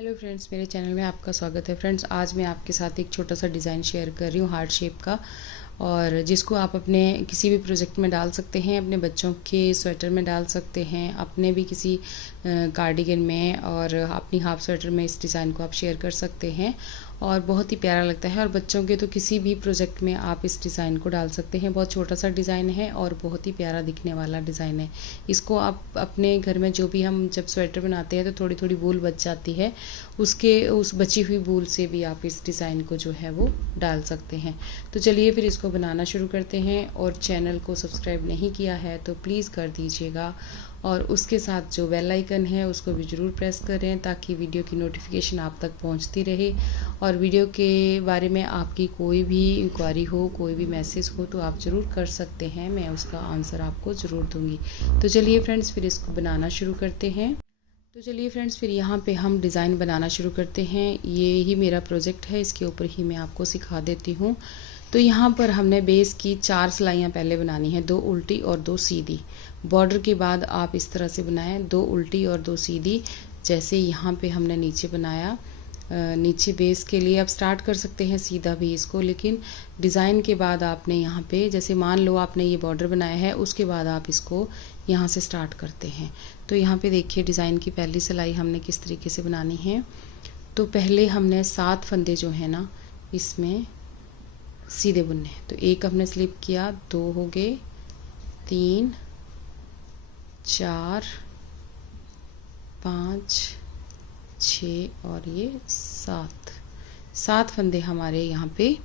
Hello friends, मेरे channel में आपका स्वागत है। फ्रेंड्स, आज मैं आपके साथ एक छोटा सा डिज़ाइन शेयर कर रही हूँ हार्ट शेप का, और जिसको आप अपने किसी भी प्रोजेक्ट में डाल सकते हैं। अपने बच्चों के स्वेटर में डाल सकते हैं, अपने भी किसी कार्डिगन में और अपनी हाफ स्वेटर में इस डिज़ाइन को आप शेयर कर सकते हैं और बहुत ही प्यारा लगता है। और बच्चों के तो किसी भी प्रोजेक्ट में आप इस डिज़ाइन को डाल सकते हैं। बहुत छोटा सा डिज़ाइन है और बहुत ही प्यारा दिखने वाला डिज़ाइन है। इसको आप अपने घर में जो भी हम जब स्वेटर बनाते हैं तो थोड़ी थोड़ी वूल बच जाती है, उस बची हुई वूल से भी आप इस डिज़ाइन को जो है वो डाल सकते हैं। तो चलिए फिर इसको बनाना शुरू करते हैं। और चैनल को सब्सक्राइब नहीं किया है तो प्लीज़ कर दीजिएगा, और उसके साथ जो बेल आइकन है उसको भी ज़रूर प्रेस करें ताकि वीडियो की नोटिफिकेशन आप तक पहुंचती रहे। और वीडियो के बारे में आपकी कोई भी इंक्वायरी हो, कोई भी मैसेज हो तो आप ज़रूर कर सकते हैं, मैं उसका आंसर आपको ज़रूर दूंगी। तो चलिए फ्रेंड्स, फिर इसको बनाना शुरू करते हैं। तो चलिए फ्रेंड्स, फिर यहाँ पे हम डिज़ाइन बनाना शुरू करते हैं। ये ही मेरा प्रोजेक्ट है, इसके ऊपर ही मैं आपको सिखा देती हूँ। तो यहाँ पर हमने बेस की 4 सिलाइयाँ पहले बनानी है, 2 उल्टी और 2 सीधी। बॉर्डर के बाद आप इस तरह से बनाएं, 2 उल्टी और 2 सीधी। जैसे यहाँ पे हमने नीचे बनाया, नीचे बेस के लिए आप स्टार्ट कर सकते हैं सीधा भी इसको, लेकिन डिज़ाइन के बाद आपने यहाँ पे, जैसे मान लो आपने ये बॉर्डर बनाया है, उसके बाद आप इसको यहाँ से स्टार्ट करते हैं। तो यहाँ पे देखिए डिज़ाइन की पहली सिलाई हमने किस तरीके से बनानी है। तो पहले हमने 7 फंदे जो है ना इसमें सीधे बुनने हैं। तो एक हमने स्लिप किया, 2 हो गए, 3, 4, 5, 6 और ये 7 फंदे हमारे यहाँ पे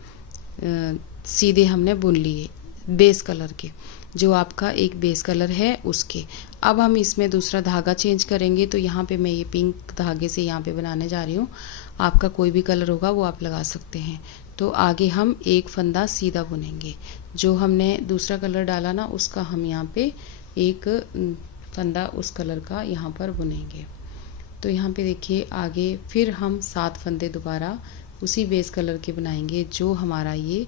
सीधे हमने बुन लिए बेस कलर के, जो आपका एक बेस कलर है उसके। अब हम इसमें दूसरा धागा चेंज करेंगे। तो यहाँ पे मैं ये पिंक धागे से यहाँ पे बनाने जा रही हूँ। आपका कोई भी कलर होगा वो आप लगा सकते हैं। तो आगे हम एक फंदा सीधा बुनेंगे, जो हमने दूसरा कलर डाला ना उसका हम यहाँ पे एक फंदा उस कलर का यहाँ पर बुनेंगे। तो यहाँ पे देखिए आगे फिर हम 7 फंदे दोबारा उसी बेस कलर के बनाएंगे, जो हमारा ये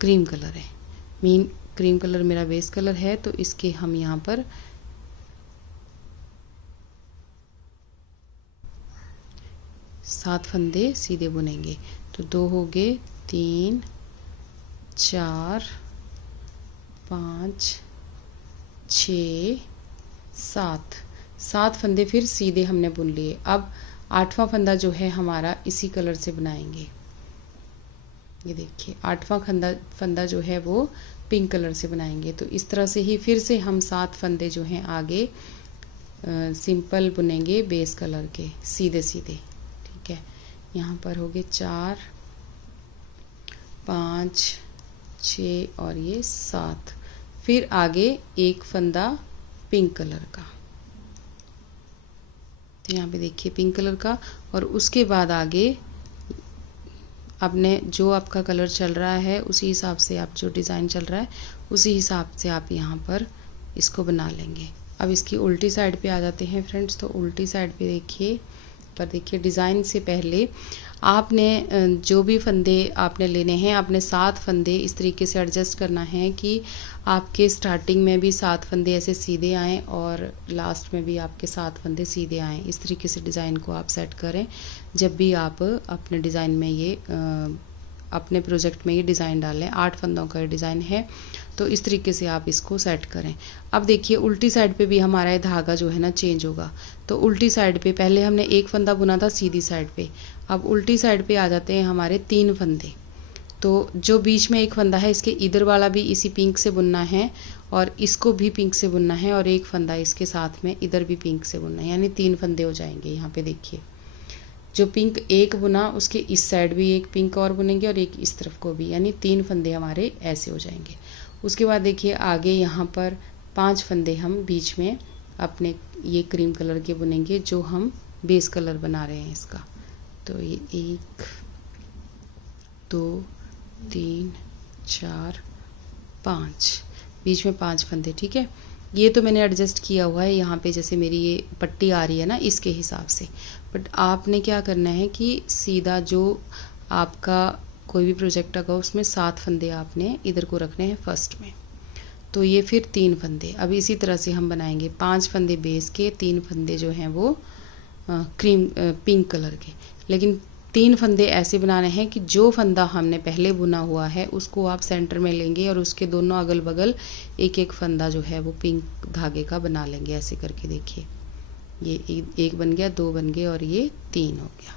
क्रीम कलर है। क्रीम कलर मेरा बेस कलर है, तो इसके हम यहाँ पर 7 फंदे सीधे बुनेंगे। तो 2 हो गए, 3, 4, 5, 6, 7 फंदे फिर सीधे हमने बुन लिए। अब 8वां फंदा जो है हमारा इसी कलर से बनाएंगे। ये देखिए 8वां फंदा जो है वो पिंक कलर से बनाएंगे। तो इस तरह से ही फिर से हम 7 फंदे जो हैं आगे सिंपल बुनेंगे बेस कलर के सीधे सीधे। ठीक है, यहाँ पर हो गए 4, 5, 6 और ये 7। फिर आगे एक फंदा पिंक कलर का, तो यहाँ पे देखिए पिंक कलर का। और उसके बाद आगे आपने जो आपका कलर चल रहा है उसी हिसाब से, आप जो डिज़ाइन चल रहा है उसी हिसाब से आप यहाँ पर इसको बना लेंगे। अब इसकी उल्टी साइड पे आ जाते हैं फ्रेंड्स। तो उल्टी साइड पे देखिए डिज़ाइन से पहले आपने जो भी फंदे आपने लेने हैं, आपने 7 फंदे इस तरीके से एडजस्ट करना है कि आपके स्टार्टिंग में भी 7 फंदे ऐसे सीधे आएँ और लास्ट में भी आपके 7 फंदे सीधे आएँ। इस तरीके से डिज़ाइन को आप सेट करें जब भी आप अपने डिज़ाइन में ये अपने प्रोजेक्ट में ये डिज़ाइन डालें। 8 फंदों का डिज़ाइन है, तो इस तरीके से आप इसको सेट करें। अब देखिए उल्टी साइड पे भी हमारा ये धागा जो है ना चेंज होगा। तो उल्टी साइड पे पहले हमने एक फंदा बुना था सीधी साइड पे, अब उल्टी साइड पे आ जाते हैं हमारे 3 फंदे। तो जो बीच में एक फंदा है इसके इधर वाला भी इसी पिंक से बुनना है, और इसको भी पिंक से बुनना है, और एक फंदा इसके साथ में इधर भी पिंक से बुनना है, यानी 3 फंदे हो जाएंगे। यहाँ पे देखिए जो पिंक एक बुना उसके इस साइड भी एक पिंक और बुनेंगे और एक इस तरफ को भी, यानी 3 फंदे हमारे ऐसे हो जाएंगे। उसके बाद देखिए आगे यहाँ पर 5 फंदे हम बीच में अपने ये क्रीम कलर के बुनेंगे, जो हम बेस कलर बना रहे हैं इसका। तो ये 1, 2, 3, 4, 5, बीच में 5 फंदे। ठीक है, ये तो मैंने एडजस्ट किया हुआ है यहाँ पे, जैसे मेरी ये पट्टी आ रही है ना इसके हिसाब से। बट आपने क्या करना है कि सीधा जो आपका कोई भी प्रोजेक्ट होगा उसमें 7 फंदे आपने इधर को रखने हैं फर्स्ट में। तो ये फिर 3 फंदे, अब इसी तरह से हम बनाएंगे 5 फंदे बेस के, 3 फंदे जो हैं वो पिंक कलर के। लेकिन 3 फंदे ऐसे बनाने हैं कि जो फंदा हमने पहले बुना हुआ है उसको आप सेंटर में लेंगे और उसके दोनों अगल बगल एक एक फंदा जो है वो पिंक धागे का बना लेंगे। ऐसे करके देखिए, ये एक बन गया, 2 बन गए और ये 3 हो गया।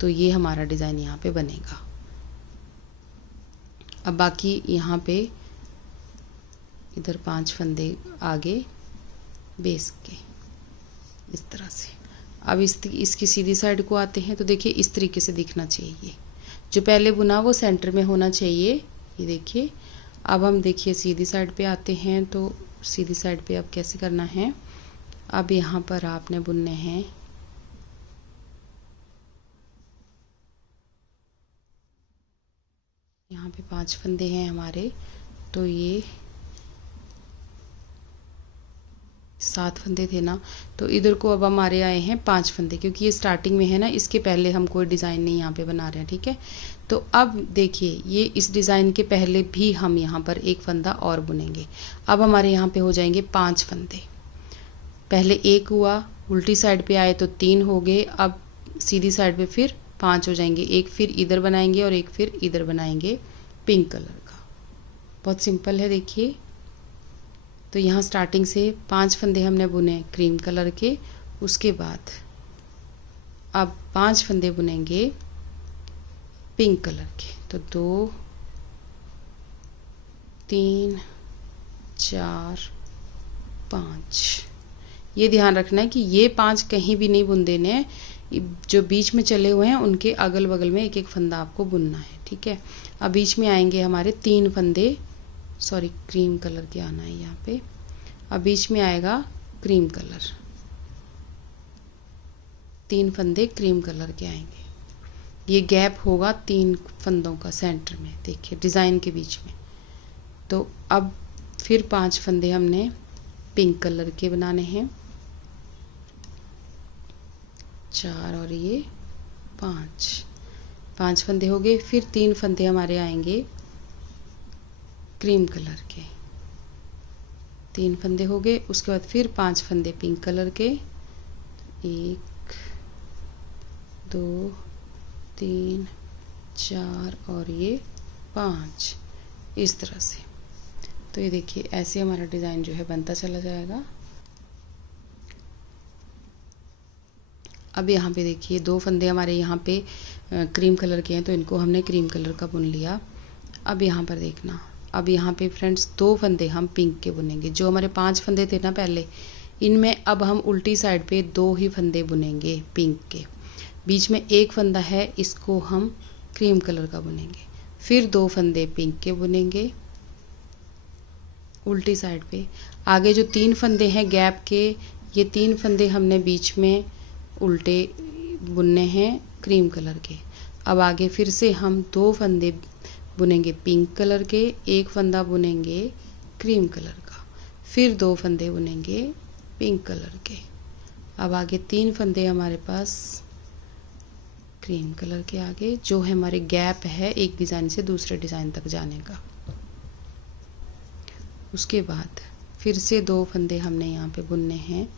तो ये हमारा डिज़ाइन यहाँ पे बनेगा। अब बाकी यहाँ पे इधर 5 फंदे आगे बेस के इस तरह से। अब इसकी सीधी साइड को आते हैं तो देखिए इस तरीके से दिखना चाहिए। जो पहले बुना वो सेंटर में होना चाहिए, ये देखिए। अब हम देखिए सीधी साइड पे आते हैं तो सीधी साइड पे अब कैसे करना है। अब यहाँ पर आपने बुनने हैं यहाँ पे 5 फंदे हैं हमारे, तो ये 7 फंदे थे ना, तो इधर को अब हमारे आए हैं 5 फंदे, क्योंकि ये स्टार्टिंग में है ना, इसके पहले हम कोई डिज़ाइन नहीं यहाँ पे बना रहे हैं, ठीक है। तो अब देखिए ये इस डिज़ाइन के पहले भी हम यहाँ पर एक फंदा और बुनेंगे। अब हमारे यहाँ पे हो जाएंगे 5 फंदे। पहले 1 हुआ, उल्टी साइड पे आए तो 3 हो गए, अब सीधी साइड पे फिर 5 हो जाएंगे। एक फिर इधर बनाएंगे और एक फिर इधर बनाएंगे पिंक कलर का। बहुत सिंपल है देखिए। तो यहाँ स्टार्टिंग से 5 फंदे हमने बुने क्रीम कलर के, उसके बाद अब 5 फंदे बुनेंगे पिंक कलर के। तो 2 3 4 5, ये ध्यान रखना है कि ये 5 कहीं भी नहीं बुन देने हैं, जो बीच में चले हुए हैं उनके अगल बगल में एक एक फंदा आपको बुनना है, ठीक है। अब बीच में आएंगे हमारे 3 फंदे, सॉरी क्रीम कलर के आना है यहाँ पे। अब बीच में आएगा क्रीम कलर, 3 फंदे क्रीम कलर के आएंगे। ये गैप होगा 3 फंदों का सेंटर में, देखिए डिज़ाइन के बीच में। तो अब फिर 5 फंदे हमने पिंक कलर के बनाने हैं, 4 और ये 5 फंदे हो गए। फिर 3 फंदे हमारे आएंगे क्रीम कलर के, 3 फंदे हो गए। उसके बाद फिर 5 फंदे पिंक कलर के, 1 2 3 4 और ये 5, इस तरह से। तो ये देखिए ऐसे हमारा डिज़ाइन जो है बनता चला जाएगा। अब यहाँ पे देखिए 2 फंदे हमारे यहाँ पे क्रीम कलर के हैं, तो इनको हमने क्रीम कलर का बुन लिया। अब यहाँ पर देखना, अब यहाँ पे फ्रेंड्स 2 फंदे हम पिंक के बुनेंगे। जो हमारे 5 फंदे थे ना पहले, इनमें अब हम उल्टी साइड पे 2 ही फंदे बुनेंगे पिंक के। बीच में एक फंदा है, इसको हम क्रीम कलर का बुनेंगे। फिर 2 फंदे पिंक के बुनेंगे उल्टी साइड पे। आगे जो 3 फंदे हैं गैप के, ये 3 फंदे हमने बीच में उल्टे बुनने हैं क्रीम कलर के। अब आगे फिर से हम 2 फंदे बुनेंगे पिंक कलर के, एक फंदा बुनेंगे क्रीम कलर का, फिर 2 फंदे बुनेंगे पिंक कलर के। अब आगे 3 फंदे हमारे पास क्रीम कलर के आगे, जो है हमारे गैप है एक डिज़ाइन से दूसरे डिज़ाइन तक जाने का। उसके बाद फिर से 2 फंदे हमने यहाँ पे बुनने हैं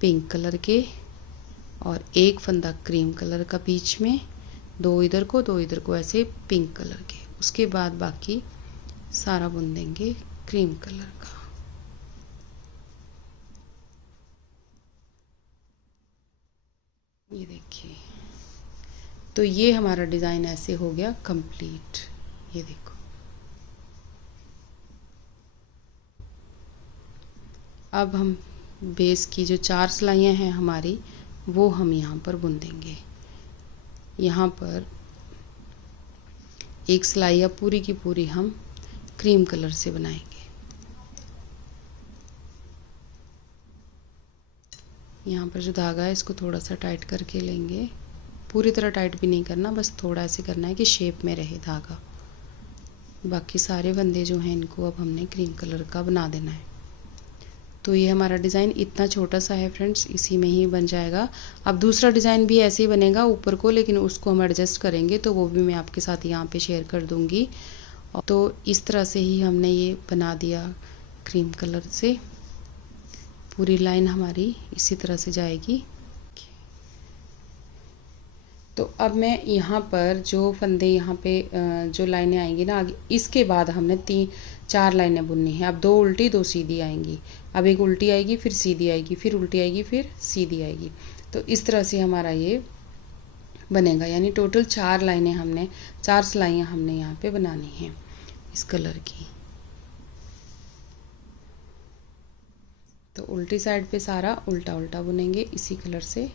पिंक कलर के और एक फंदा क्रीम कलर का बीच में, 2 इधर को 2 इधर को, ऐसे पिंक कलर के। उसके बाद बाकी सारा बुन देंगे क्रीम कलर का। ये देखिए, तो ये हमारा डिज़ाइन ऐसे हो गया कंप्लीट। ये देखो, अब हम बेस की जो 4 सिलाइयाँ हैं हमारी, वो हम यहाँ पर बुन देंगे। यहाँ पर एक सिलाई अब पूरी की पूरी हम क्रीम कलर से बनाएंगे। यहाँ पर जो धागा है इसको थोड़ा सा टाइट करके लेंगे, पूरी तरह टाइट भी नहीं करना, बस थोड़ा ऐसे करना है कि शेप में रहे धागा। बाकी सारे फंदे जो हैं इनको अब हमने क्रीम कलर का बना देना है। तो ये हमारा डिज़ाइन इतना छोटा सा है फ्रेंड्स, इसी में ही बन जाएगा। अब दूसरा डिज़ाइन भी ऐसे ही बनेगा ऊपर को, लेकिन उसको हम एडजस्ट करेंगे, तो वो भी मैं आपके साथ यहाँ पे शेयर कर दूँगी। तो इस तरह से ही हमने ये बना दिया क्रीम कलर से। पूरी लाइन हमारी इसी तरह से जाएगी। तो अब मैं यहाँ पर जो फंदे यहाँ पे जो लाइनें आएंगी ना आगे, इसके बाद हमने 4 लाइनें बुननी है। अब 2 उल्टी 2 सीधी आएंगी, अब एक उल्टी आएगी, फिर सीधी आएगी, फिर उल्टी आएगी, फिर सीधी आएगी। तो इस तरह से हमारा ये बनेगा, यानी टोटल 4 लाइनें हमने 4 सिलाइयाँ हमने यहाँ पे बनानी है इस कलर की। तो उल्टी साइड पे सारा उल्टा उल्टा बुनेंगे इसी कलर से।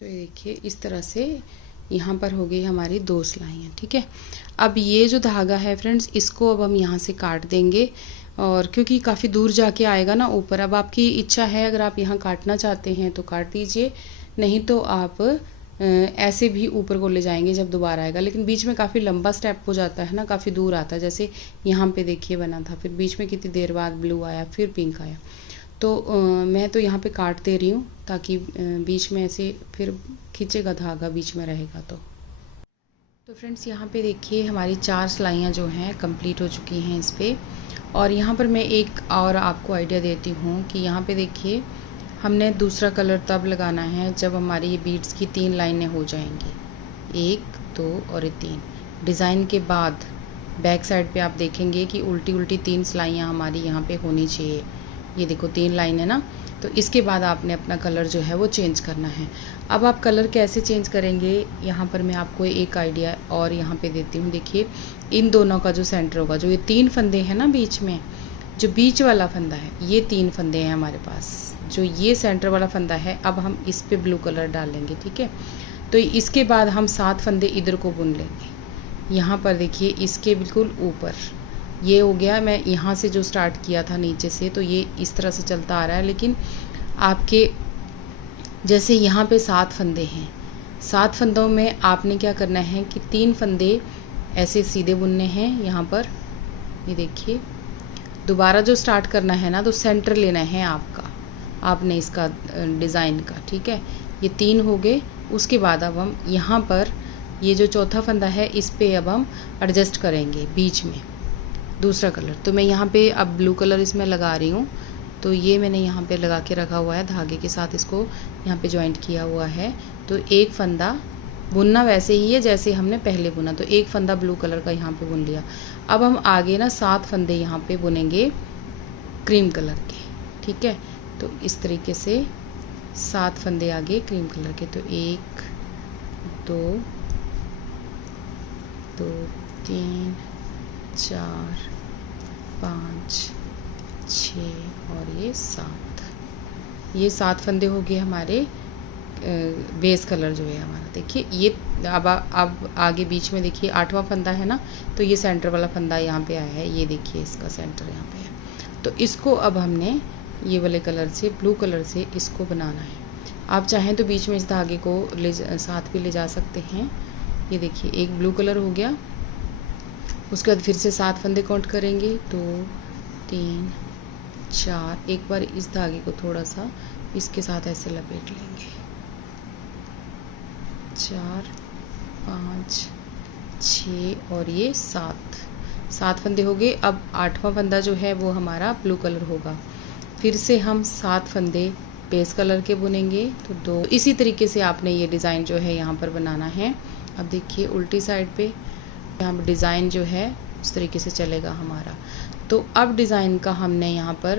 तो ये देखिए इस तरह से यहाँ पर हो गई हमारी 2 सिलाइयाँ, ठीक है। अब ये जो धागा है फ्रेंड्स, इसको अब हम यहाँ से काट देंगे, और क्योंकि काफ़ी दूर जाके आएगा ना ऊपर। अब आपकी इच्छा है, अगर आप यहाँ काटना चाहते हैं तो काट दीजिए, नहीं तो आप ऐसे भी ऊपर को ले जाएंगे जब दोबारा आएगा। लेकिन बीच में काफ़ी लंबा स्टेप हो जाता है ना, काफ़ी दूर आता है। जैसे यहाँ पे देखिए बना था, फिर बीच में कितनी देर बाद ब्लू आया, फिर पिंक आया। तो मैं तो यहाँ पे काट दे रही हूँ ताकि बीच में ऐसे फिर खींचेगा धागा, बीच में रहेगा। तो फ्रेंड्स यहाँ पे देखिए हमारी 4 सिलाइयाँ जो हैं कंप्लीट हो चुकी हैं इस पर। और यहाँ पर मैं एक और आपको आइडिया देती हूँ कि यहाँ पे देखिए हमने दूसरा कलर तब लगाना है जब हमारी ये बीड्स की 3 लाइनें हो जाएंगी, 1 2 और 3। डिज़ाइन के बाद बैक साइड पे आप देखेंगे कि उल्टी उल्टी 3 सिलाइयाँ हमारी यहाँ पे होनी चाहिए। ये देखो 3 लाइन है ना। तो इसके बाद आपने अपना कलर जो है वो चेंज करना है। अब आप कलर कैसे चेंज करेंगे, यहाँ पर मैं आपको एक आइडिया और यहाँ पे देती हूँ। देखिए इन दोनों का जो सेंटर होगा, जो ये 3 फंदे हैं ना बीच में, जो बीच वाला फंदा है, ये 3 फंदे हैं हमारे पास। जो ये सेंटर वाला फंदा है, अब हम इस पे ब्लू कलर डालेंगे, ठीक है। तो इसके बाद हम 7 फंदे इधर को बुन लेंगे। यहाँ पर देखिए इसके बिल्कुल ऊपर ये हो गया। मैं यहाँ से जो स्टार्ट किया था नीचे से, तो ये इस तरह से चलता आ रहा है। लेकिन आपके जैसे यहाँ पे 7 फंदे हैं, 7 फंदों में आपने क्या करना है कि 3 फंदे ऐसे सीधे बुनने हैं यहाँ पर। ये देखिए दोबारा जो स्टार्ट करना है ना, तो सेंटर लेना है आपने इसका डिज़ाइन का, ठीक है। ये 3 हो गए। उसके बाद अब हम यहाँ पर ये जो चौथा फंदा है, इस पे अब हम एडजस्ट करेंगे बीच में दूसरा कलर। तो मैं यहाँ पे अब ब्लू कलर इसमें लगा रही हूँ। तो ये मैंने यहाँ पे लगा के रखा हुआ है, धागे के साथ इसको यहाँ पे जॉइंट किया हुआ है। तो एक फंदा बुनना वैसे ही है जैसे हमने पहले बुना। तो एक फंदा ब्लू कलर का यहाँ पे बुन लिया। अब हम आगे ना 7 फंदे यहाँ पे बुनेंगे क्रीम कलर के, ठीक है। तो इस तरीके से 7 फंदे आगे क्रीम कलर के। तो 1 2 2 3 4 5 6 और ये 7। ये 7 फंदे हो गए हमारे बेस कलर जो है हमारा। देखिए ये अब आगे बीच में देखिए 8वां फंदा है ना, तो ये सेंटर वाला फंदा यहाँ पे आया है। ये देखिए इसका सेंटर यहाँ पे है। तो इसको अब हमने ये वाले कलर से, ब्लू कलर से इसको बनाना है। आप चाहें तो बीच में इस धागे को साथ भी ले जा सकते हैं। ये देखिए एक ब्लू कलर हो गया। उसके बाद फिर से 7 फंदे काउंट करेंगे, 2 3 4। एक बार इस धागे को थोड़ा सा इसके साथ ऐसे लपेट लेंगे। 4 5 6 और ये 7 फंदे हो गए। अब 8वां फंदा जो है वो हमारा ब्लू कलर होगा। फिर से हम 7 फंदे बेस कलर के बुनेंगे। तो 2 इसी तरीके से आपने ये डिज़ाइन जो है यहाँ पर बनाना है। अब देखिए उल्टी साइड पे यहाँ पर डिज़ाइन जो है उस तरीके से चलेगा हमारा। तो अब डिज़ाइन का हमने यहाँ पर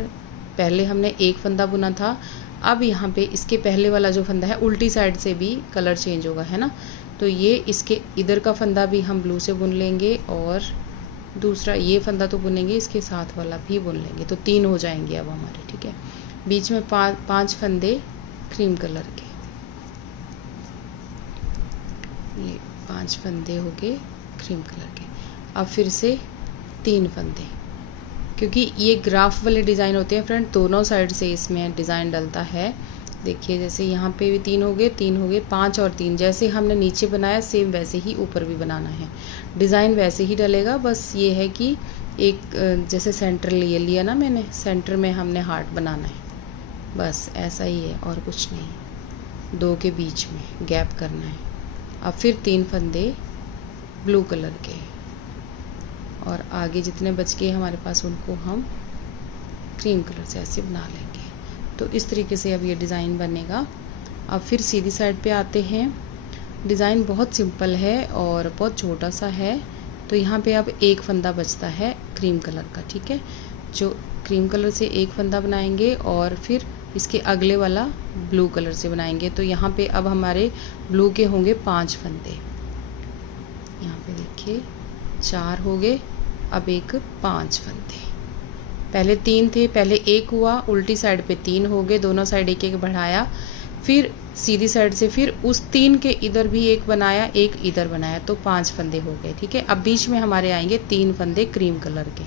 पहले हमने एक फंदा बुना था। अब यहाँ पे इसके पहले वाला जो फंदा है उल्टी साइड से भी कलर चेंज होगा, है ना। तो ये इसके इधर का फंदा भी हम ब्लू से बुन लेंगे और दूसरा ये फंदा तो बुनेंगे, इसके साथ वाला भी बुन लेंगे। तो 3 हो जाएंगे अब हमारे, ठीक है। बीच में 5 फंदे क्रीम कलर के, ये 5 फंदे हो गए क्रीम कलर के। अब फिर से 3 फंदे, क्योंकि ये ग्राफ वाले डिज़ाइन होते हैं फ्रेंड, दोनों साइड से इसमें डिज़ाइन डलता है। देखिए जैसे यहाँ पे भी 3 हो गए, 3 हो गए, 5 और 3। जैसे हमने नीचे बनाया सेम वैसे ही ऊपर भी बनाना है। डिज़ाइन वैसे ही डलेगा, बस ये है कि एक जैसे सेंटर लिया ना मैंने, सेंटर में हमने हार्ट बनाना है, बस ऐसा ही है और कुछ नहीं। 2 के बीच में गैप करना है। अब फिर 3 फंदे ब्लू कलर के, और आगे जितने बच गए हमारे पास उनको हम क्रीम कलर से ऐसे बना लेंगे। तो इस तरीके से अब ये डिज़ाइन बनेगा। अब फिर सीधी साइड पे आते हैं। डिज़ाइन बहुत सिंपल है और बहुत छोटा सा है। तो यहाँ पे अब एक फंदा बचता है क्रीम कलर का, ठीक है। जो क्रीम कलर से एक फंदा बनाएंगे और फिर इसके अगले वाला ब्लू कलर से बनाएंगे। तो यहाँ पे अब हमारे ब्लू के होंगे 5 फंदे। यहाँ पे देखिए 4 हो गए, अब एक 5 फंदे। पहले 3 थे, पहले 1 हुआ, उल्टी साइड पे 3 हो गए, दोनों साइड एक एक बढ़ाया, फिर सीधी साइड से फिर उस 3 के इधर भी एक बनाया, एक इधर बनाया, तो 5 फंदे हो गए, ठीक है। अब बीच में हमारे आएंगे 3 फंदे क्रीम कलर के।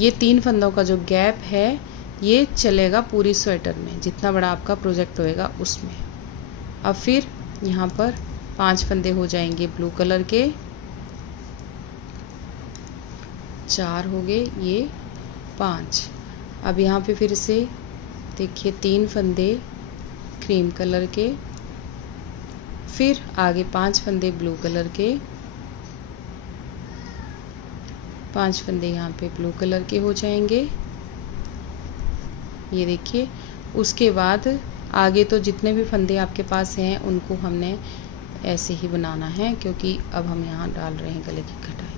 ये 3 फंदों का जो गैप है ये चलेगा पूरी स्वेटर में, जितना बड़ा आपका प्रोजेक्ट होएगा उसमें। अब फिर यहाँ पर 5 फंदे हो जाएंगे ब्लू कलर के, 4 हो गए, ये 5। अब यहाँ पे फिर से देखिए 3 फंदे क्रीम कलर के, फिर आगे 5 फंदे ब्लू कलर के, 5 फंदे यहाँ पे ब्लू कलर के हो जाएंगे, ये देखिए। उसके बाद आगे तो जितने भी फंदे आपके पास हैं उनको हमने ऐसे ही बनाना है, क्योंकि अब हम यहाँ डाल रहे हैं गले की कटाई।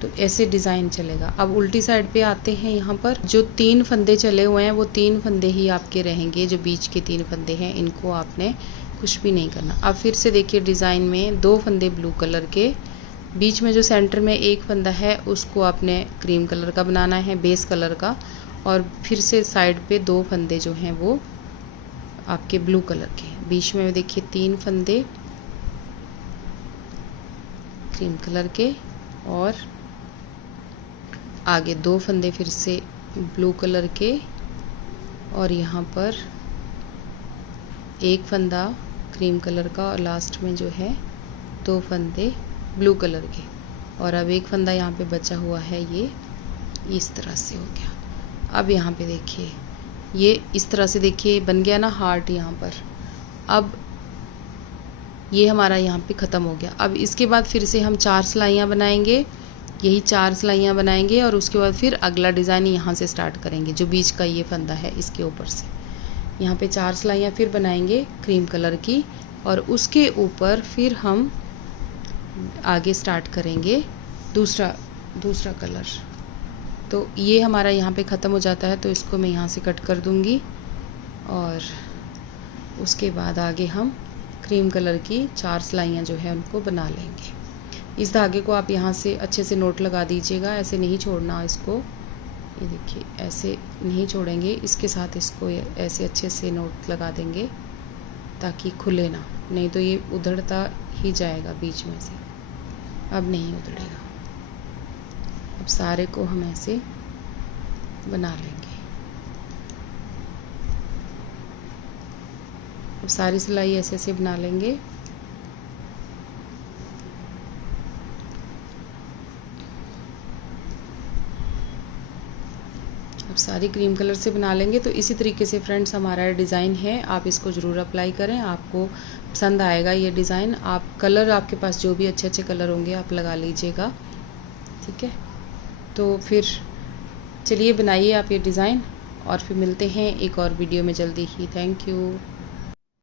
तो ऐसे डिज़ाइन चलेगा। अब उल्टी साइड पे आते हैं। यहाँ पर जो 3 फंदे चले हुए हैं वो 3 फंदे ही आपके रहेंगे। जो बीच के 3 फंदे हैं इनको आपने कुछ भी नहीं करना। अब फिर से देखिए डिज़ाइन में 2 फंदे ब्लू कलर के, बीच में जो सेंटर में एक फंदा है उसको आपने क्रीम कलर का बनाना है, बेस कलर का, और फिर से साइड पे 2 फंदे जो हैं वो आपके ब्लू कलर के। बीच में देखिए 3 फंदे क्रीम कलर के और आगे 2 फंदे फिर से ब्लू कलर के, और यहाँ पर एक फंदा क्रीम कलर का और लास्ट में जो है 2 फंदे ब्लू कलर के। और अब एक फंदा यहाँ पे बचा हुआ है, ये इस तरह से हो गया। अब यहाँ पे देखिए ये इस तरह से देखिए बन गया ना हार्ट यहाँ पर। अब ये हमारा यहाँ पे ख़त्म हो गया। अब इसके बाद फिर से हम 4 सिलाइयाँ बनाएंगे, यही 4 सिलाइयाँ बनाएंगे और उसके बाद फिर अगला डिज़ाइन यहाँ से स्टार्ट करेंगे। जो बीच का ये फंदा है इसके ऊपर से यहाँ पे 4 सिलाइयाँ फिर बनाएंगे क्रीम कलर की, और उसके ऊपर फिर हम आगे स्टार्ट करेंगे दूसरा कलर। तो ये हमारा यहाँ पे ख़त्म हो जाता है, तो इसको मैं यहाँ से कट कर दूँगी और उसके बाद आगे हम क्रीम कलर की 4 सिलाइयाँ जो है उनको बना लेंगे। इस धागे को आप यहाँ से अच्छे से नोट लगा दीजिएगा, ऐसे नहीं छोड़ना इसको। ये देखिए ऐसे नहीं छोड़ेंगे, इसके साथ इसको ऐसे अच्छे से नोट लगा देंगे ताकि खुले ना, नहीं तो ये उधड़ता ही जाएगा बीच में से। अब नहीं उधड़ेगा। अब सारे को हम ऐसे बना लेंगे। अब सारी सिलाई ऐसे ऐसे बना लेंगे। अब सारी क्रीम कलर से बना लेंगे। तो इसी तरीके से फ्रेंड्स हमारा डिज़ाइन है, आप इसको ज़रूर अप्लाई करें, आपको पसंद आएगा ये डिज़ाइन। आप कलर आपके पास जो भी अच्छे अच्छे कलर होंगे आप लगा लीजिएगा, ठीक है। तो फिर चलिए बनाइए आप ये डिज़ाइन, और फिर मिलते हैं एक और वीडियो में जल्दी ही। Thank you.